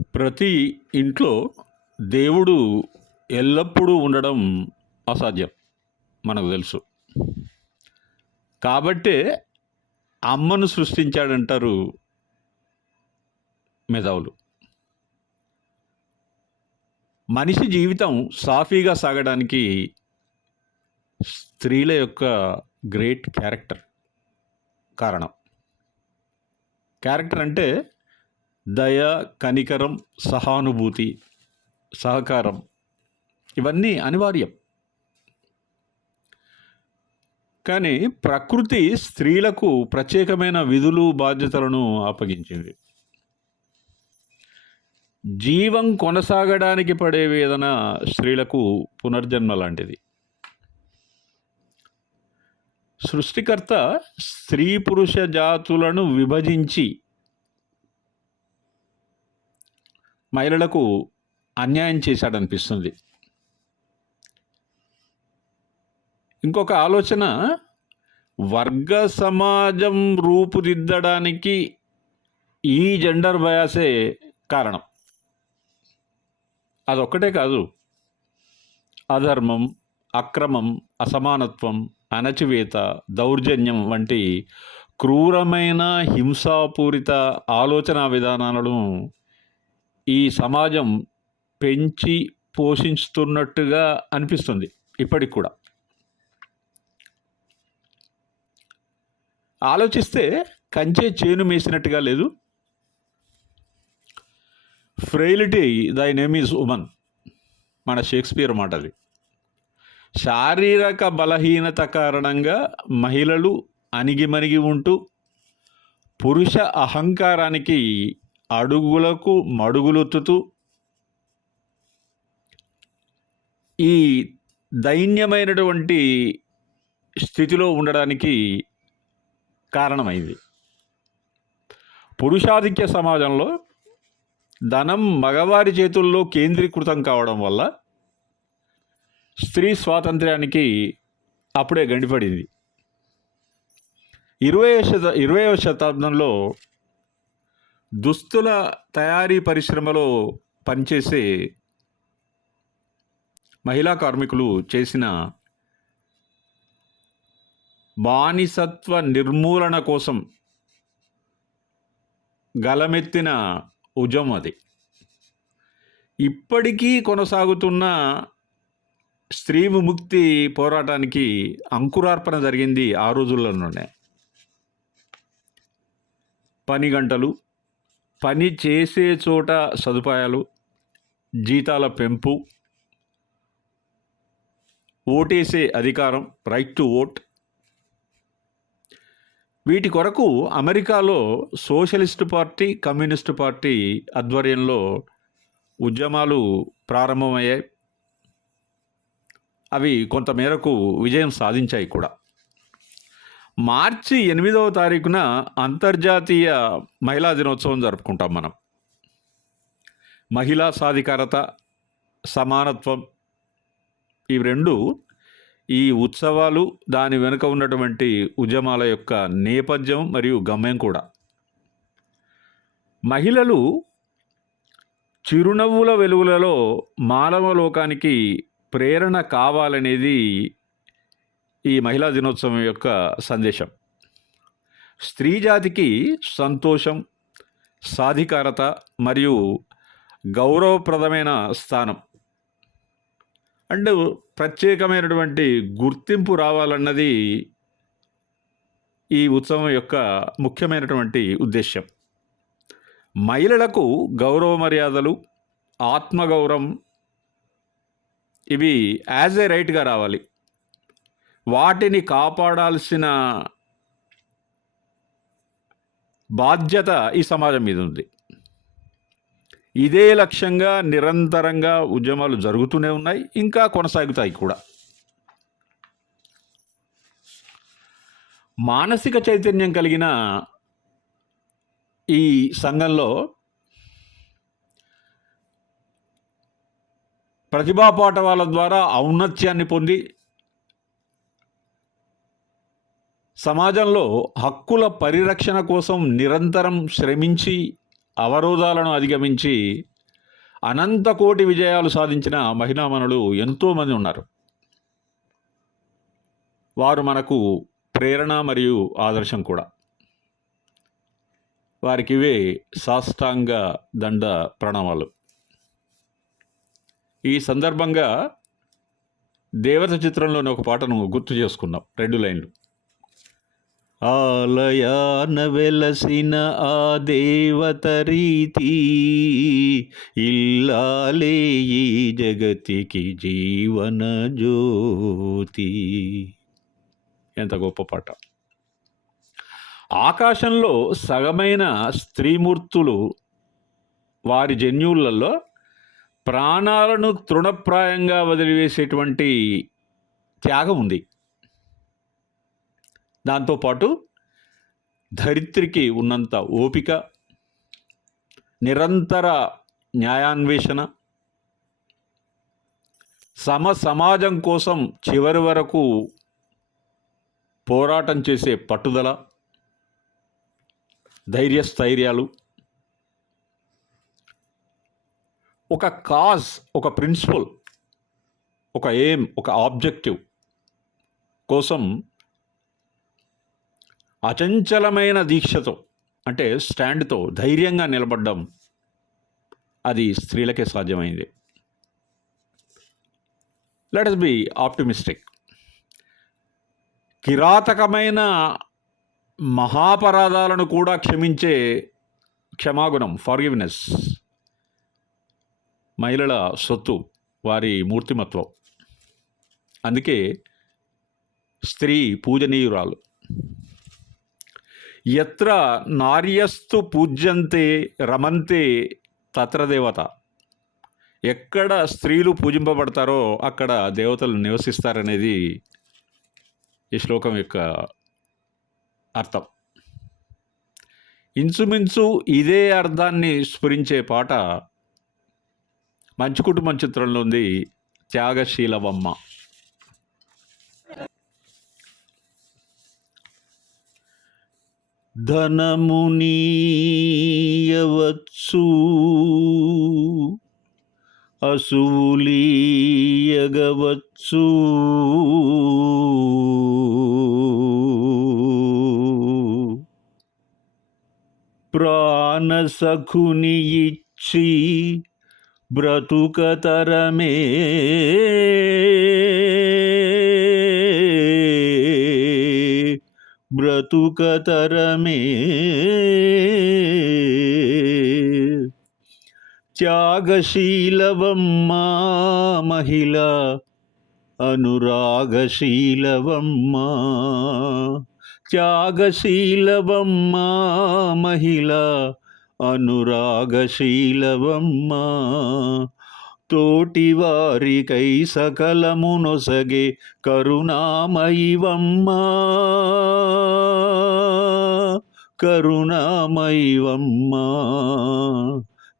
ప్రతి ఇంట్లో దేవుడు ఎల్లప్పుడూ ఉండడం అసాధ్యం మనకు తెలుసు. కాబట్టే అమ్మను సృష్టించాడంటారు మేధావులు. మనిషి జీవితం సాఫీగా సాగడానికి స్త్రీల యొక్క గ్రేట్ క్యారెక్టర్ కారణం. క్యారెక్టర్ అంటే దయ కనికరం సహానుభూతి సహకారం. ఇవన్నీ అనివార్యం. కానీ ప్రకృతి స్త్రీలకు ప్రత్యేకమైన విధులు బాధ్యతలను అప్పగించింది. జీవం కొనసాగడానికి పడే వేదన స్త్రీలకు పునర్జన్మ లాంటిది. సృష్టికర్త స్త్రీ పురుష జాతులను విభజించి మహిళలకు అన్యాయం చేశాడనిపిస్తుంది. ఇంకొక ఆలోచన వర్గ సమాజం రూపుదిద్దడానికి ఈ జెండర్ బయాసే కారణం. అదొక్కటే కాదు. అధర్మం అక్రమం అసమానత్వం అణచివేత దౌర్జన్యం వంటి క్రూరమైన హింసాపూరిత ఆలోచన విధానాలను ఈ సమాజం పెంచి పోషిస్తున్నట్టుగా అనిపిస్తుంది ఇప్పటికి కూడా. ఆలోచిస్తే కంచే చేను మేసినట్టుగా లేదు. Frailty thy name is woman మన షేక్స్పియర్ మాట అది. శారీరక బలహీనత కారణంగా మహిళలు అణిగిమణిగి ఉంటూ పురుష అహంకారానికి అడుగులకు మడుగులొత్తుతూ ఈ దైన్యమైనటువంటి స్థితిలో ఉండడానికి కారణమైంది. పురుషాధిక్య సమాజంలో ధనం మగవారి చేతుల్లో కేంద్రీకృతం కావడం వల్ల స్త్రీ స్వాతంత్ర్యానికి అప్పుడే గండిపడింది. ఇరవై శత ఇరవై శతాబ్దంలో దుస్తుల తయారీ పరిశ్రమలో పనిచేసే మహిళా కార్మికులు చేసిన బానిసత్వ నిర్మూలన కోసం గలమెత్తిన ఉజం అది. ఇప్పటికీ కొనసాగుతున్న స్త్రీ విముక్తి పోరాటానికి అంకురార్పణ జరిగింది ఆ రోజుల్లోనే. పని గంటలు పని చేసే చోట సదుపాయాలు జీతాల పెంపు ఓటేసే అధికారం రైట్ టు ఓట్ వీటి కొరకు అమెరికాలో సోషలిస్ట్ పార్టీ కమ్యూనిస్ట్ పార్టీ ఆధ్వర్యంలో ఉద్యమాలు ప్రారంభమయ్యాయి. అవి కొంతమేరకు విజయం సాధించాయి కూడా. మార్చి ఎనిమిదవ తారీఖున అంతర్జాతీయ మహిళా దినోత్సవం జరుపుకుంటాం మనం. మహిళా సాధికారత సమానత్వం ఇవి రెండు ఈ ఉత్సవాలు దాని వెనుక ఉన్నటువంటి ఉద్యమాల యొక్క నేపథ్యం మరియు గమ్యం కూడా. మహిళలు చిరునవ్వుల వెలుగులలో మానవ లోకానికి ప్రేరణ కావాలనేది ఈ మహిళా దినోత్సవం యొక్క సందేశం. స్త్రీ జాతికి సంతోషం సాధికారత మరియు గౌరవప్రదమైన స్థానం. అండ్ ప్రత్యేకమైనటువంటి గుర్తింపు రావాలన్నది ఈ ఉత్సవం యొక్క ముఖ్యమైనటువంటి ఉద్దేశ్యం. మహిళలకు గౌరవ మర్యాదలు ఆత్మగౌరవం ఇవి యాజ్ ఏ రైట్గా రావాలి. వాటిని కాపాడాల్సిన బాధ్యత ఈ సమాజం మీద ఉంది. ఇదే లక్ష్యంగా నిరంతరంగా ఉద్యమాలు జరుగుతూనే ఉన్నాయి ఇంకా కొనసాగుతాయి కూడా. మానసిక చైతన్యం కలిగిన ఈ సంఘంలో ప్రతిభా పాఠవాల ద్వారా ఔన్నత్యాన్ని పొంది సమాజంలో హక్కుల పరిరక్షణ కోసం నిరంతరం శ్రమించి అవరోధాలను అధిగమించి అనంత కోటి విజయాలు సాధించిన మహిళామణులు ఎంతోమంది ఉన్నారు. వారు మనకు ప్రేరణ మరియు ఆదర్శం కూడా. వారికి ఇవే సాష్టాంగ దండ ప్రణామాలు. ఈ సందర్భంగా దేవత చిత్రంలోని ఒక పాటను గుర్తు చేసుకున్నాం రెండు లైన్లు. ఆలయాన వెలసిన ఆ దేవత రీతి ఇల్లాలే ఈ జగతికి జీవన జ్యోతి. ఎంత గొప్ప పాట. ఆకాశంలో సగమైన స్త్రీమూర్తులు వారి జన్యువులలో ప్రాణాలను తృణప్రాయంగా వదిలివేసేటువంటి త్యాగం ఉంది. దాంతోపాటు ధరిత్రికి ఉన్నంత ఓపిక నిరంతర న్యాయాన్వేషణ సమ సమాజం కోసం చివరి వరకు పోరాటం చేసే పట్టుదల ధైర్యస్థైర్యాలు ఒక కాజ్ ఒక ప్రిన్సిపల్ ఒక ఎయిమ్ ఒక ఆబ్జెక్టివ్ కోసం అచంచలమైన దీక్షతో అంటే స్టాండ్తో ధైర్యంగా నిలబడ్డం అది స్త్రీలకే సాధ్యమైంది. లెట్ అస్ బి ఆప్టిమిస్టిక్ కిరాతకమైన మహాపరాధాలను కూడా క్షమించే క్షమాగుణం ఫార్గివ్నెస్ మహిళల సొత్తు వారి మూర్తిమత్వం. అందుకే స్త్రీ పూజనీయురాలు. ఎత్ర నార్యస్తు పూజ్యంతే రమంతే తత్ర దేవత. ఎక్కడ స్త్రీలు పూజింపబడతారో అక్కడ దేవతలు నివసిస్తారనేది ఈ శ్లోకం యొక్క అర్థం. ఇంచుమించు ఇదే అర్థాన్ని స్ఫురించే పాట మంచి కుటుంబం చిత్రంలో ఉంది త్యాగశీలవమ్మ. ధనమునీయవచ్చు అసూలీయగవచ్చు ప్రాణసఖుని ఇచ్చి బ్రతుకతరమే బ్రతుకతరమే. త్యాగశీలవమ్మా మహిళ అనురాగశీలవమ్మా. త్యాగశీలవమ్మా మహిళ అనురాగశీలవమ్మా. తోటి వారికై సకలమునొసగే కరుణామయివమ్మా. కరుణామయివమ్మా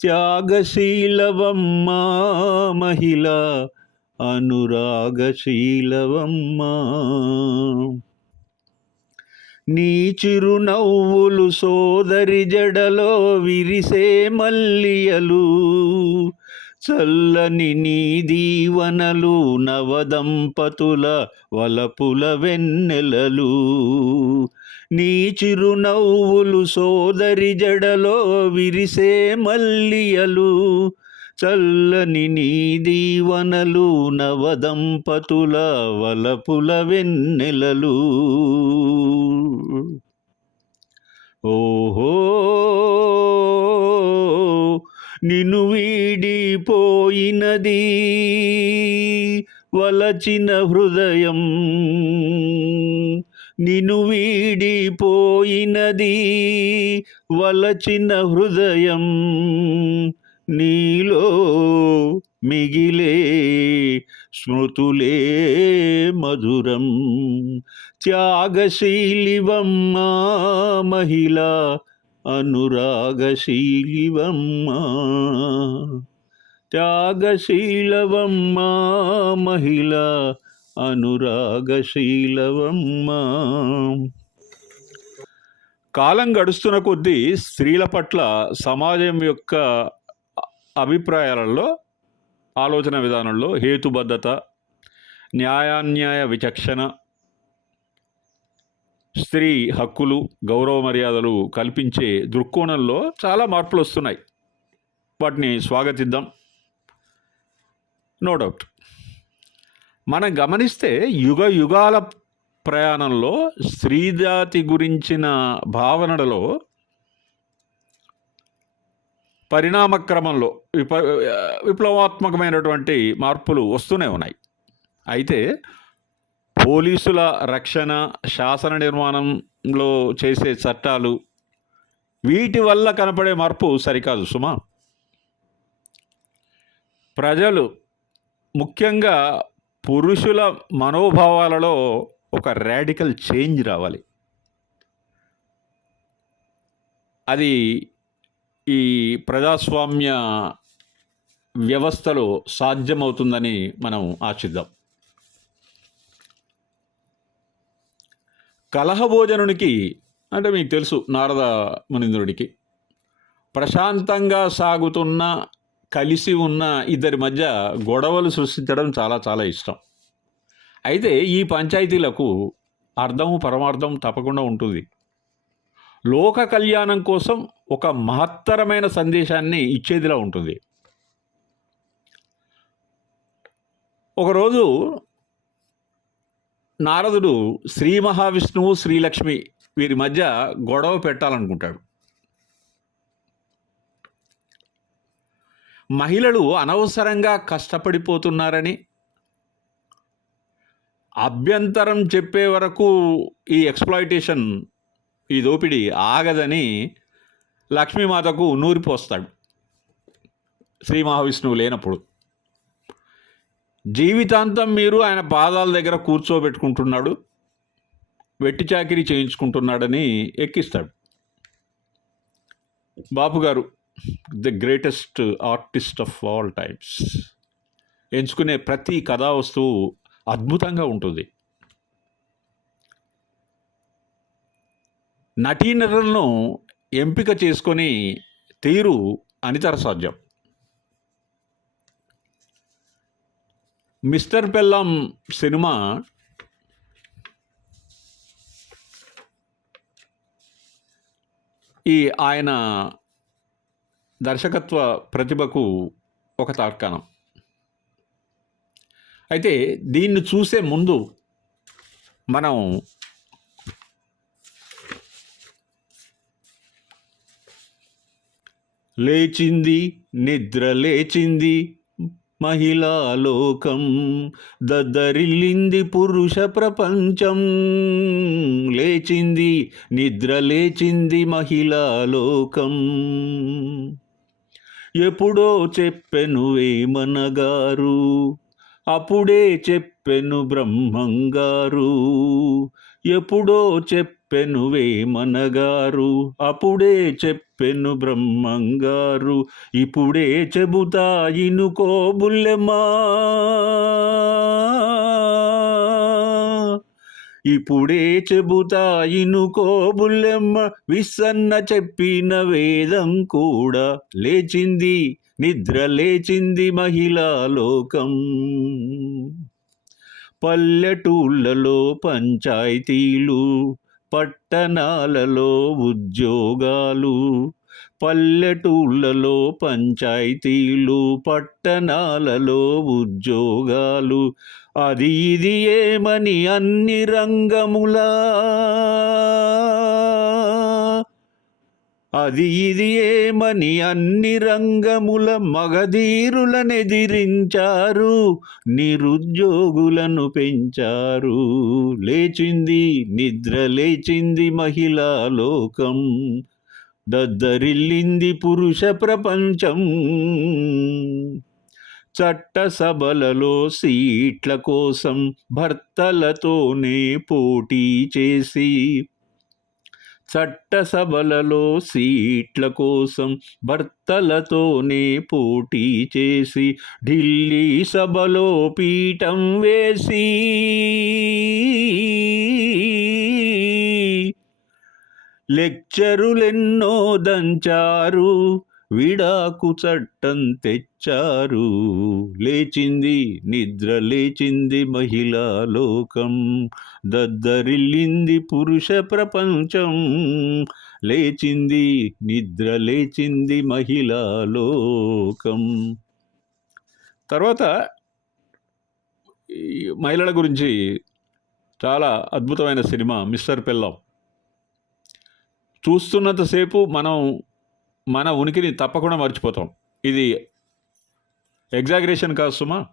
త్యాగశీలవమ్మా మహిళ అనురాగశీలవమ్మా. నీ చిరునవ్వులు సోదరి జడలో విరిసే మల్లియలు చల్లని నీ దీవనలు నవదంపతుల వలపుల వెన్నెలలు. నీ చిరునవ్వులు సోదరి జడలో విరిసే మల్లియలు. చల్లని నీ దీవనలు నవదంపతుల వలపుల వెన్నెలలు. ఓహో నిన్ను వీడిపోయినది వలచిన హృదయం. నిన్ను వీడిపోయినది వలచిన హృదయం. నీలో మిగిలే స్మృతులే మధురం. త్యాగశీలివమ్మా మహిళ అనురాగశీలివమ్మా త్యాగశీలవమ్మా మహిళ అనురాగశీలవమ్మా. కాలం గడుస్తున్న కొద్దీ స్త్రీల పట్ల సమాజం యొక్క అభిప్రాయాలలో ఆలోచన విధానంలో హేతుబద్ధత న్యాయాన్యాయ విచక్షణ స్త్రీ హక్కులు గౌరవ మర్యాదలు కల్పించే దృక్కోణంలో చాలా మార్పులు వస్తున్నాయి. వాటిని స్వాగతిద్దాం. నో డౌట్ మనం గమనిస్తే యుగ యుగాల ప్రయాణంలో స్త్రీజాతి గురించిన భావనలలో పరిణామక్రమంలో విప విప్లవాత్మకమైనటువంటి మార్పులు వస్తూనే ఉన్నాయి. అయితే పోలీసుల రక్షణ శాసన నిర్మాణంలో చేసే చట్టాలు వీటి వల్ల కనపడే మార్పు సరికాదు సుమా. ప్రజలు ముఖ్యంగా పురుషుల మనోభావాలలో ఒక రాడికల్ చేంజ్ రావాలి. అది ఈ ప్రజాస్వామ్య వ్యవస్థలో సాధ్యమవుతుందని మనం ఆశిద్దాం కలహభోజనునికి అంటే మీకు తెలుసు నారద మునింద్రుడికి ప్రశాంతంగా సాగుతున్న కలిసి ఉన్న ఇద్దరి మధ్య గొడవలు సృష్టించడం చాలా చాలా ఇష్టం. అయితే ఈ పంచాయతీలకు అర్థము పరమార్థం తప్పకుండా ఉంటుంది. లోక కళ్యాణం కోసం ఒక మహత్తరమైన సందేశాన్ని ఇచ్చేదిలా ఉంటుంది. ఒకరోజు నారదుడు శ్రీ మహావిష్ణువు శ్రీలక్ష్మి వీరి మధ్య గొడవ పెట్టాలనుకుంటాడు. మహిళలు అనవసరంగా కష్టపడిపోతున్నారని అభ్యంతరం చెప్పే వరకు ఈ ఎక్స్ప్లాయిటేషన్ ఈ దోపిడీ ఆగదని లక్ష్మీమాతకు నూరిపోస్తాడు. శ్రీ మహావిష్ణువు లేనప్పుడు. జీవితాంతం మీరు ఆయన పాదాల దగ్గర కూర్చోబెట్టుకుంటున్నాడు వెట్టి చాకిరీ చేయించుకుంటున్నాడని ఎక్కిస్తాడు. Bapu garu the greatest artist of all times ఎంచుకునే ప్రతి కథా వస్తువు అద్భుతంగా ఉంటుంది. నటీనటులను ఎంపిక చేసుకొని తీరు అనితర సాధ్యం. మిస్టర్ పెల్లం సినిమా ఈ ఆయన దర్శకత్వ ప్రతిభకు ఒక తార్కాణం. అయితే దీన్ని చూసే ముందు మనం లేచింది నిద్ర లేచింది మహిళాలోకం దద్దరిల్లింది పురుష ప్రపంచం. లేచింది నిద్ర లేచింది మహిళాలోకం. ఎప్పుడో చెప్పెను వేమనగారు అప్పుడే చెప్పెను బ్రహ్మంగారు. ఎప్పుడో చెప్పెను వేమనగారు అప్పుడే చెప్పెను బ్రహ్మంగారు ఇప్పుడే చెబుతా ఇనుకో బుల్లెమ్మా ఇప్పుడే చెబుతా ఇనుకో బుల్లెమ్మ విసన్న చెప్పిన వేదం కూడా లేచింది నిద్ర లేచింది మహిళా లోకం. పల్లెటూళ్ళలో పంచాయతీలు పట్టణాలలో ఉద్యోగాలు పల్లెటూళ్ళలో పంచాయతీలు పట్టణాలలో ఉద్యోగాలు. అది ఇది ఏమని అన్ని రంగములా? అది ఇది ఏమని అన్ని రంగముల మగధీరులనెదిరించారు నిరుద్యోగులను పెంచారు. లేచింది నిద్ర లేచింది మహిళా లోకం దద్దరిల్లింది పురుష ప్రపంచం. చట్టసభలలో సీట్ల కోసం భర్తలతోనే పోటీ చేసి చట్టసభలలో సీట్ల కోసం భర్తలతోనే పోటీ చేసి ఢిల్లీ సభలో పీఠం వేసి లెక్చరులెన్నో దంచారు. విడాకు చట్టం తెచ్చారు. లేచింది నిద్ర లేచింది మహిళా లోకం. దద్దరిల్లింది పురుష ప్రపంచం. లేచింది నిద్ర లేచింది మహిళా లోకం. తర్వాత ఈ మహిళల గురించి చాలా అద్భుతమైన సినిమా మిస్టర్ పెల్లం చూస్తున్నంతసేపు మనం మన ఉనికిని తప్పకుండా మర్చిపోతాం. ఇది ఎగ్జాగరేషన్ కాదు సుమా.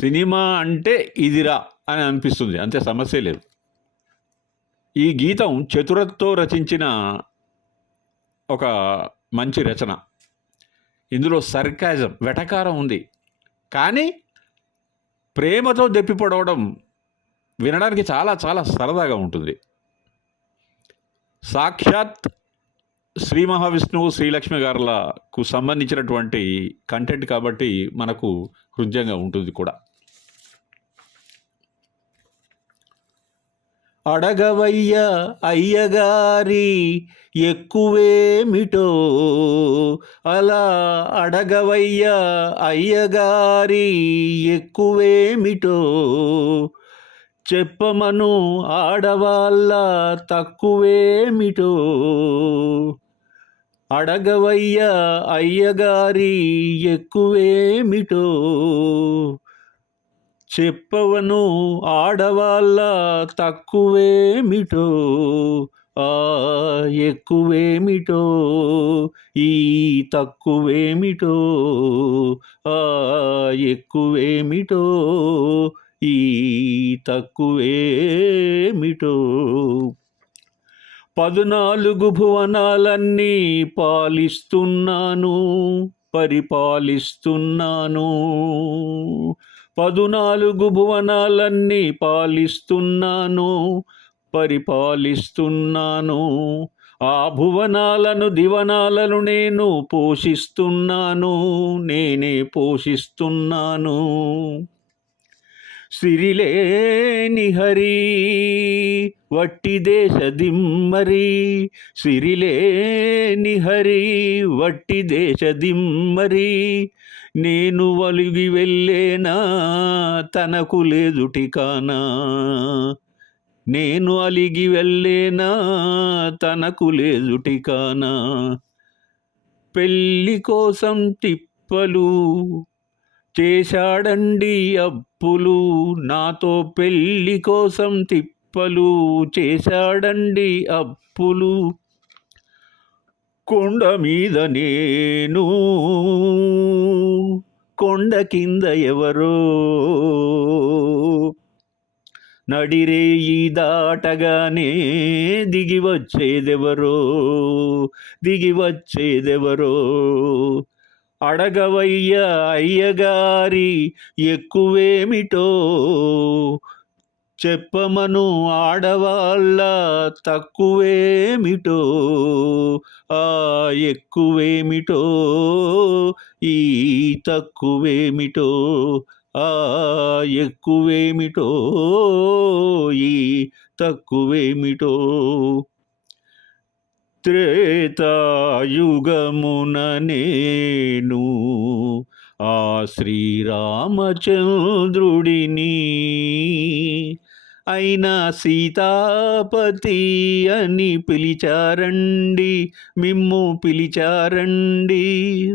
సినిమా అంటే ఇదిరా అని అనిపిస్తుంది. అంతే సమస్య లేదు. ఈ గీతం చతురతో రచించిన ఒక మంచి రచన. ఇందులో సర్కాజం వెటకారం ఉంది. కానీ ప్రేమతో దెప్పిపడవడం వినడానికి చాలా చాలా సరదాగా ఉంటుంది. సాక్షాత్ శ్రీ మహావిష్ణువు శ్రీలక్ష్మి గారులకు సంబంధించినటువంటి కంటెంట్ కాబట్టి మనకు హృదయంగా ఉంటుంది కూడా. అడగవయ్య అయ్యగారి ఎక్కువేమిటో? అలా అడగవయ్య అయ్యగారి ఎక్కువేమిటో? చెప్పమను ఆడవాళ్ళ తక్కువేమిటో? అడగవయ్యా అయ్యగారి ఎక్కువేమిటో? చెప్పవను ఆడవాళ్ళ తక్కువేమిటో? ఆ ఎక్కువేమిటో? ఈ తక్కువేమిటో? ఆ ఎక్కువేమిటో? ఈ తక్కువేమిటో? పదునాలుగు భువనాలన్నీ పాలిస్తున్నాను పరిపాలిస్తున్నాను. పదునాలుగు భువనాలన్నీ పాలిస్తున్నాను పరిపాలిస్తున్నాను. ఆ భువనాలను దివనాలను నేను పోషిస్తున్నాను నేనే పోషిస్తున్నాను. సిరిలేని హరి వట్టి దేశ దిమ్మరి. సిరిలేని హరి వట్టి దేశ దిమ్మరి. నేను వలిగి వెళ్ళేనా తనకు లేదు టికానా నేను అలిగి వెళ్ళేనా తనకు లేదు టికానా పెళ్ళి కోసం తిప్పలు చేశాడండి అప్పులు నాతో పెళ్ళి కోసం తిప్పలు చేశాడండి అప్పులు. కొండ మీద నేను కొండ కింద ఎవరో. నడిరేయి దాటగానే దిగి వచ్చేదెవరో దిగి వచ్చేదెవరో. అడగవయ్య అయ్యగారి ఎక్కువేమిటో? చెప్పమను ఆడవాళ్ళ తక్కువేమిటో? ఆ ఎక్కువేమిటో? ఈ తక్కువేమిటో? ఆ ఎక్కువేమిటో? ఈ తక్కువేమిటో? త్రేతాయుగమున నేను ఆ శ్రీరామచంద్రుడిని. అయినా సీతాపతి అని పిలిచారండి మిమ్ము పిలిచారండి.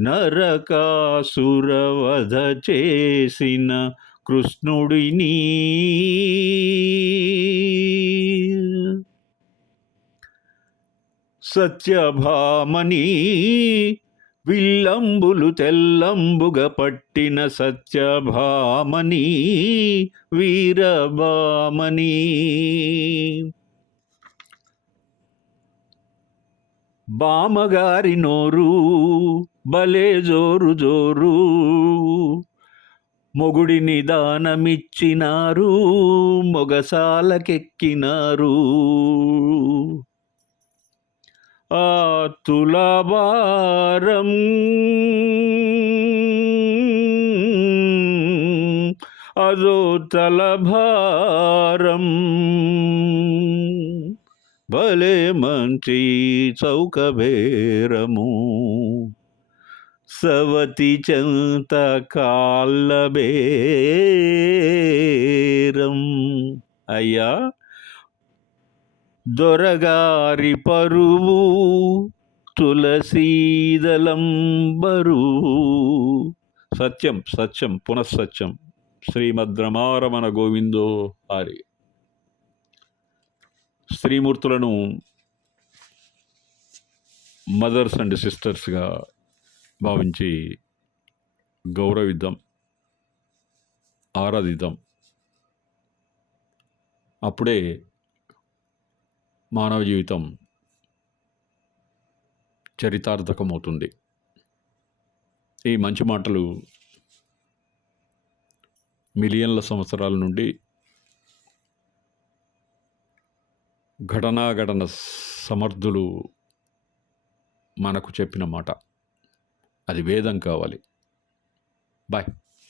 నరకాసురవధ చేసిన కృష్ణుడిని. సత్యభామని విల్లంబులు తెల్లంబుగ పట్టిన సత్యభామని వీరభామని. బామగారి నోరు భలే జోరు జోరు మొగుడిని దానమిచ్చినారు మొగసాలకెక్కినారు. ఆ తులభారం. అదో తలభారం. భలే మంచి చౌకబేరము సవతి చెంత కాళ్ళబేరం అయ్యా దొరగారి పరువు తులసీదలం బరువు సత్యం సత్యం పునఃసత్యం. శ్రీమద్రమారమణ గోవిందో హరి. స్త్రీమూర్తులను మదర్స్ అండ్ సిస్టర్స్గా భావించి గౌరవిద్దాం ఆరాధిద్దాం. అప్పుడే మానవ జీవితం చరితార్థకమవుతుంది. ఈ మంచి మాటలు మిలియన్ల సంవత్సరాల నుండి ఘటనాఘటన సమర్థులు మనకు చెప్పిన మాట. అది వేదం కావాలి. బాయ్.